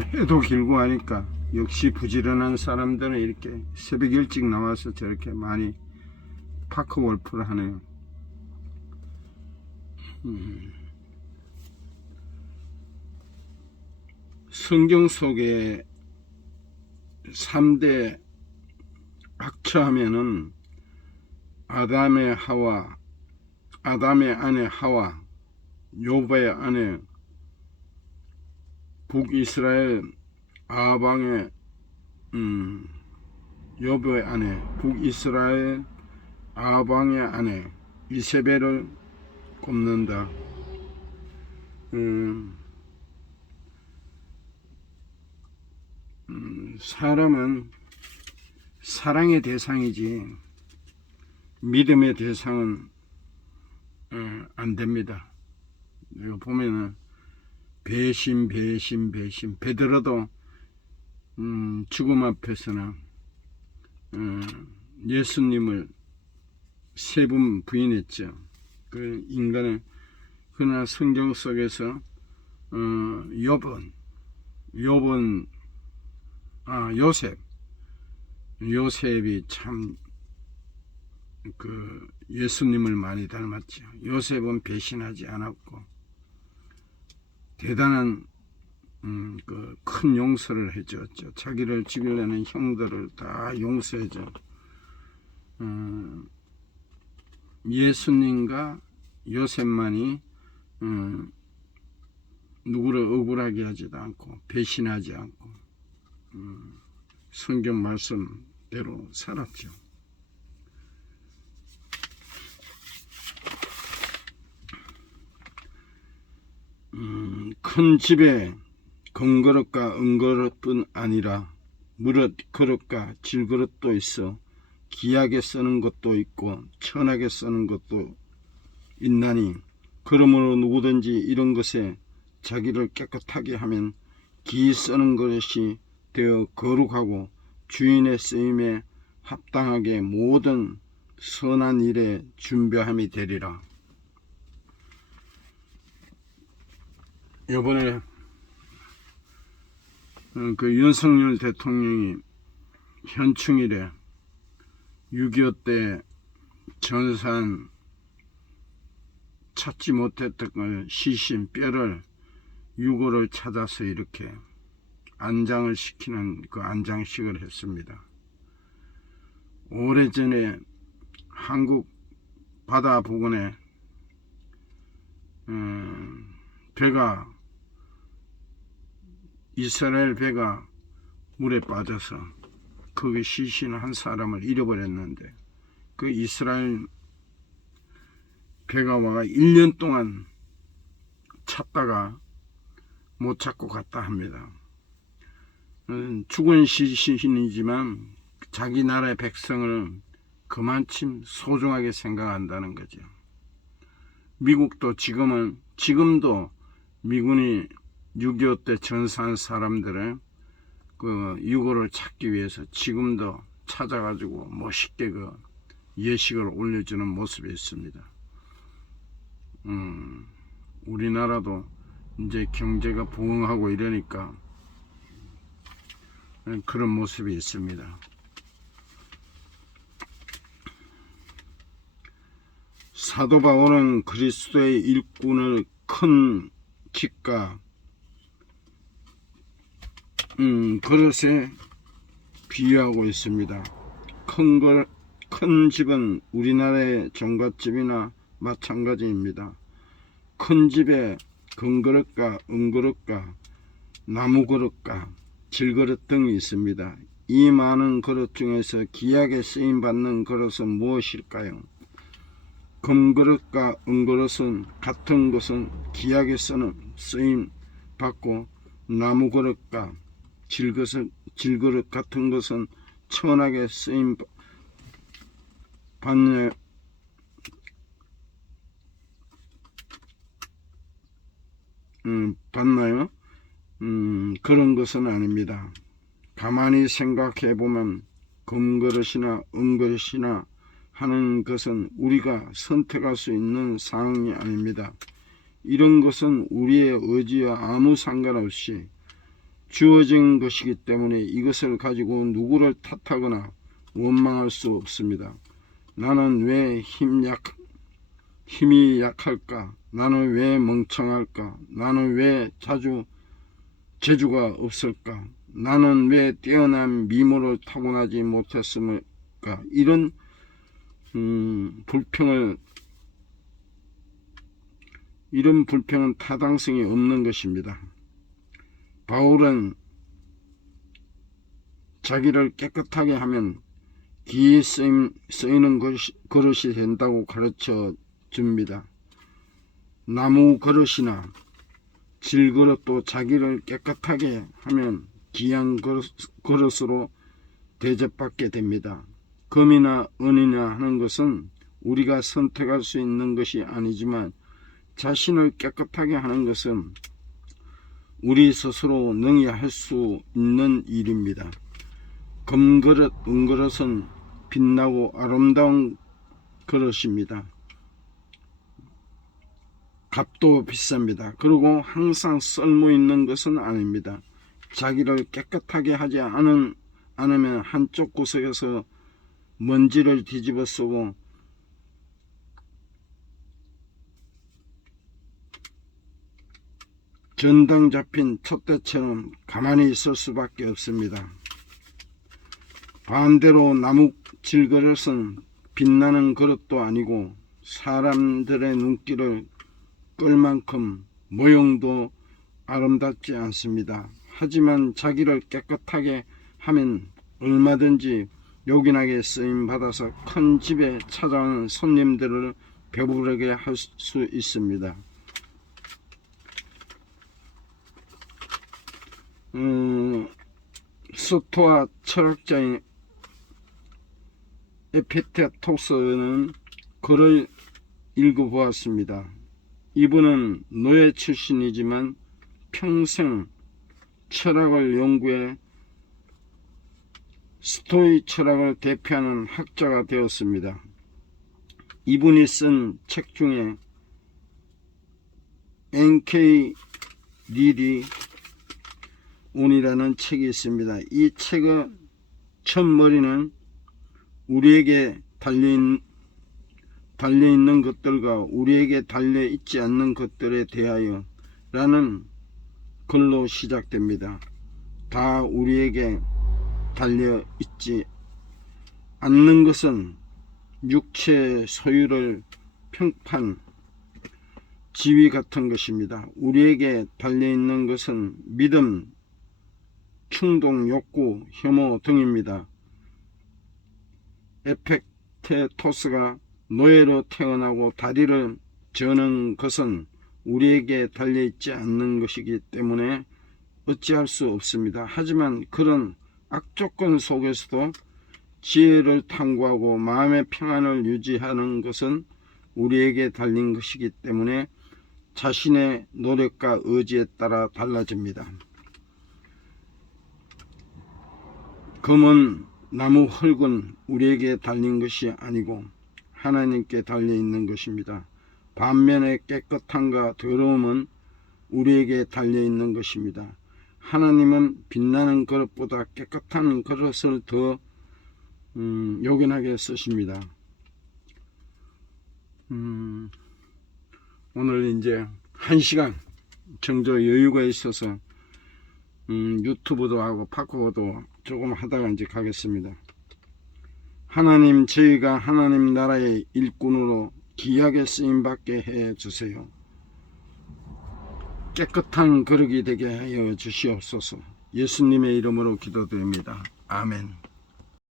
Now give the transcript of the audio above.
해도 길고 하니까 역시 부지런한 사람들은 이렇게 새벽 일찍 나와서 저렇게 많이 파크 골프를 하네요. 성경 속에 3대 학처하면은 아담의 아내 하와, 요바의 아내 북이스라엘 아방의 요바의 아내 북이스라엘 아방의 아내 이세벨을 꼽는다. 사람은 사랑의 대상이지 믿음의 대상은 안 됩니다. 이거 보면은 배신 베드로도 죽음 앞에서는 예수님을 3번 부인했죠. 그 인간의 그러나 성경 속에서 요셉이 참 그 예수님을 많이 닮았죠. 요셉은 배신하지 않았고 대단한 그 큰 용서를 해주었죠. 자기를 죽이려는 형들을 다 용서해줘. 예수님과 요셉만이 누구를 억울하게 하지도 않고 배신하지 않고 성경 말씀대로 살았죠. 큰 집에 금그릇과 은그릇뿐 아니라 무릇 그릇과 질그릇도 있어 귀하게 쓰는 것도 있고 천하게 쓰는 것도 있나니 그러므로 누구든지 이런 것에 자기를 깨끗하게 하면 기 쓰는 것이 되어 거룩하고 주인의 쓰임에 합당하게 모든 선한 일에 준비함이 되리라. 이번에 그 윤석열 대통령이 현충일에 6.25 때 전산 찾지 못했던 걸 시신 뼈를 유골을 찾아서 이렇게 안장을 시키는 그 안장식을 했습니다. 오래전에 한국 바다 부근에 배가 이스라엘 배가 물에 빠져서 거기 시신 한 사람을 잃어버렸는데 그 이스라엘 배가 와가 1년 동안 찾다가 못 찾고 갔다 합니다. 죽은 시신이지만 자기 나라의 백성을 그만큼 소중하게 생각한다는 거죠. 미국도 지금도 미군이 6.25 때 전사한 사람들을 그 유골을 찾기 위해서 지금도 찾아가지고 멋있게 그 예식을 올려주는 모습이 있습니다. 우리나라도 이제 경제가 부흥하고 이러니까 그런 모습이 있습니다. 사도 바울은 그리스도의 일꾼을 큰 집과 그릇에 비유하고 있습니다. 큰 집은 우리나라의 종갓집이나 마찬가지입니다. 큰 집에 금그릇과 은그릇과 나무그릇과 질그릇 등이 있습니다. 이 많은 그릇 중에서 귀하게 쓰임받는 그릇은 무엇일까요? 금그릇과 은그릇은 같은 것은 귀하게 쓰임받고 나무그릇과 질그릇 같은 것은 천하게 받나요? 그런 것은 아닙니다. 가만히 생각해 보면 금그릇이나 은그릇이나 하는 것은 우리가 선택할 수 있는 사항이 아닙니다. 이런 것은 우리의 의지와 아무 상관없이 주어진 것이기 때문에 이것을 가지고 누구를 탓하거나 원망할 수 없습니다. 나는 왜 힘이 약할까? 나는 왜 멍청할까? 나는 왜 자주 재주가 없을까? 나는 왜 뛰어난 미모를 타고나지 못했을까? 이런 불평은 타당성이 없는 것입니다. 바울은 자기를 깨끗하게 하면 기에 쓰이는 그릇이 된다고 가르쳐 줍니다. 나무 그릇이나 질그릇도 자기를 깨끗하게 하면 귀한 그릇으로 대접받게 됩니다. 금이나 은이나 하는 것은 우리가 선택할 수 있는 것이 아니지만 자신을 깨끗하게 하는 것은 우리 스스로 능히 할 수 있는 일입니다. 금그릇, 은그릇은 빛나고 아름다운 그릇입니다. 값도 비쌉니다. 그리고 항상 썰모 있는 것은 아닙니다. 자기를 깨끗하게 하지 않으면 한쪽 구석에서 먼지를 뒤집어 쓰고 전당 잡힌 촛대처럼 가만히 있을 수밖에 없습니다. 반대로 나무 질그릇은 빛나는 그릇도 아니고 사람들의 눈길을 끌 만큼 모형도 아름답지 않습니다. 하지만 자기를 깨끗하게 하면 얼마든지 요긴하게 쓰임받아서 큰 집에 찾아오는 손님들을 배부르게 할 수 있습니다. 스토아 철학자인 에피테토스는 글을 읽어보았습니다. 이분은 노예 출신이지만 평생 철학을 연구해 스토이 철학을 대표하는 학자가 되었습니다. 이분이 쓴 책 중에 엔케이리디 운이라는 책이 있습니다. 이 책의 첫머리는 우리에게 달려있는 것들과 우리에게 달려있지 않는 것들에 대하여 라는 글로 시작됩니다. 다 우리에게 달려있지 않는 것은 육체 소유를 평판 지위 같은 것입니다. 우리에게 달려있는 것은 믿음, 충동, 욕구, 혐오 등입니다. 에펙테토스가 노예로 태어나고 다리를 저는 것은 우리에게 달려있지 않는 것이기 때문에 어찌할 수 없습니다. 하지만 그런 악조건 속에서도 지혜를 탐구하고 마음의 평안을 유지하는 것은 우리에게 달린 것이기 때문에 자신의 노력과 의지에 따라 달라집니다. 금은 나무 흙은 우리에게 달린 것이 아니고 하나님께 달려있는 것입니다. 반면에 깨끗함과 더러움은 우리에게 달려있는 것입니다. 하나님은 빛나는 그릇보다 깨끗한 그릇을 더 요긴하게 쓰십니다. 오늘 이제 1시간 정도 여유가 있어서 유튜브도 하고 파크도 조금 하다가 이제 가겠습니다. 하나님, 저희가 하나님 나라의 일꾼으로 귀하게 쓰임받게 해 주세요. 깨끗한 그릇이 되게 하여 주시옵소서. 예수님의 이름으로 기도드립니다. 아멘.